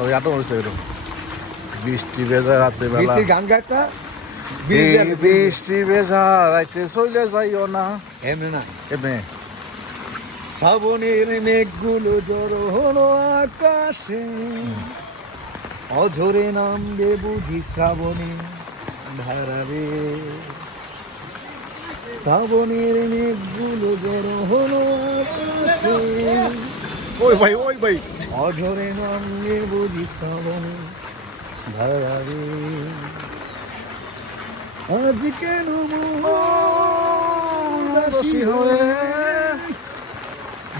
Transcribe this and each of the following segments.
তবে এত হয়েছে এরকম বৃষ্টি ভেজা রাতে বেলা গান গাইটা বৃষ্টি ভেজা রাইতে চলে যাইও না এমনি না এমনি শ্রাবণের মেঘগুলো জড়ো হলো আকাশে অঝরে নামবে বুঝি শ্রাবণে ধারাবে শ্রাবণের মেঘগুলো জড়ো হলো আকাশে ওই ভাই অঝরে নামবে বুঝি শ্রাবণে ধারাবে আজ কেন দোষী হয়ে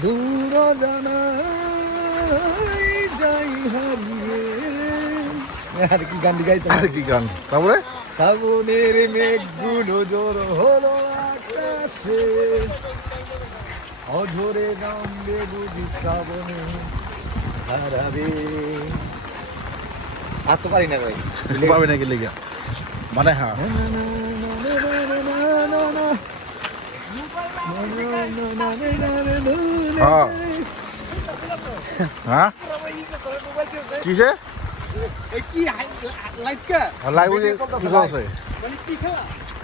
দূর জানাই যাই হারিয়ে আর কি গান গাইতে আর কি গান তারপরে শ্রাবণের মেঘগুলো জড়ো হলো আকাশে অঝরে নামবে বুঝি শ্রাবণে হারাবে আর তো পারি না ভাই পাবে নাকি লেগে মানে হ্যাঁ হ্যাঁ কিসে লাইভ আছে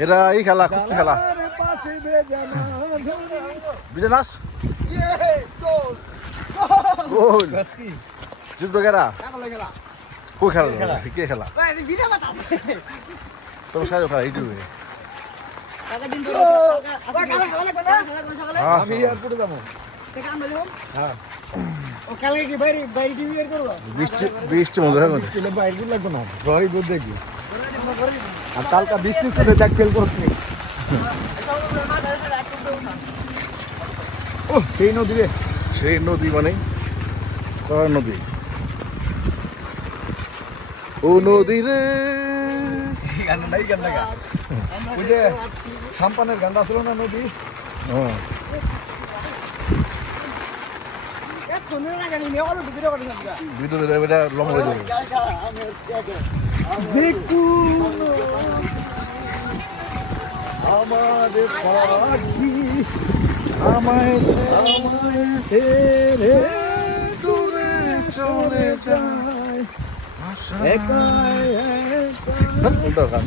এটা এই খেলা কুস্তি খেলা বিজয় নাস গোল জিতবে কেরা কো খেলা কে খেলা তো সাইড খেলা এইটুকু আমি এয়ারপোর্টে যাবো হ্যাঁ কালকে কি বাইরে বাইরে টিভি বের করবো বৃষ্টি মজা হবে বাইরে লাগবে না ঘরে গিয়ে দেখবি আর কালকা বৃষ্টি ছিল দেখ ফেল করছি ও সেই নদী রে সেই নদী মানে করার নদী ও নদী রে গান নাই গান লাগা ওই যে সাম্পানের গান ছিল না নদী ভিডিও এটা লম্বা হয়ে যাবে আমাদের পাখি আমায় ছেড়ে দূরে চলে যায় একা উল্টো গান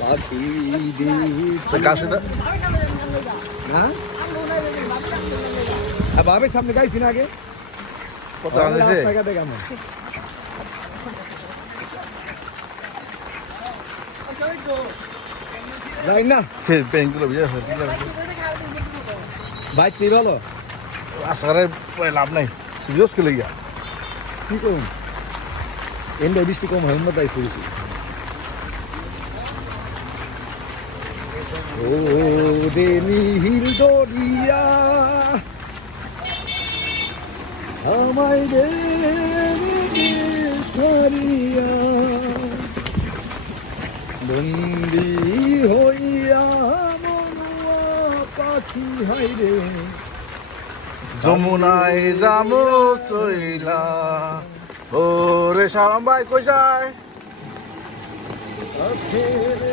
পাখি কাশিটা হ্যাঁ বাবের সামনে গাইছি না আগে কত আনেছে যাই না ব্যাংকগুলো বুঝে বাইক কি ভালো আসারে লাভ নাই সুযোগ কে লেগে কি করুন এন্ডে বৃষ্টি কম হয় না তাই শুয়েছি ও নীল দরিয়া আমায় রে ছাড়িয়া বন্দি হইয়া মনুয়া পাখি হাইরে যমুনায় যামো চইলা ও রে সারাম ভাই কই যায়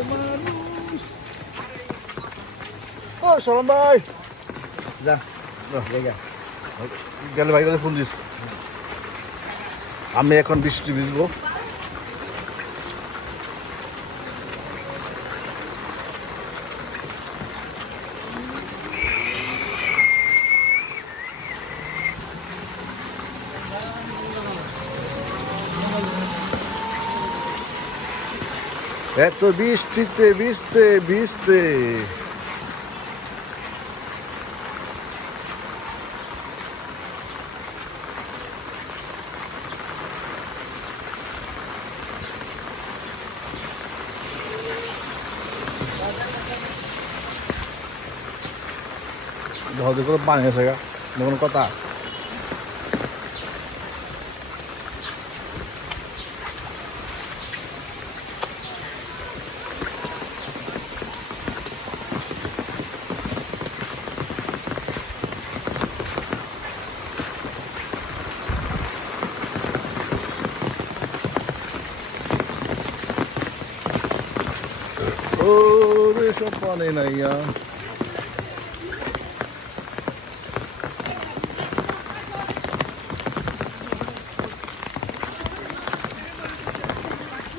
মানুষ ও সারাম ভাই যা জায়গা গেলে ভাই ফোন দিস আমি এখন বৃষ্টি ভিজবো এত বৃষ্টিতে ভিজতে ভিজতে ধরে করে পানি আছে গা কোনো কথা Oh, there's a funny night, yeah.